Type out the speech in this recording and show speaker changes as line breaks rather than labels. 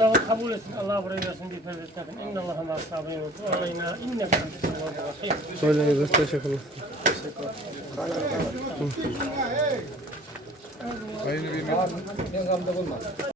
sınavı kabul etsin. Allah buraya versin bir takın. İnne Allah'a ma sabirin ve aleyna inne rahim.
Şöyle göster şakalı.
Aynı bir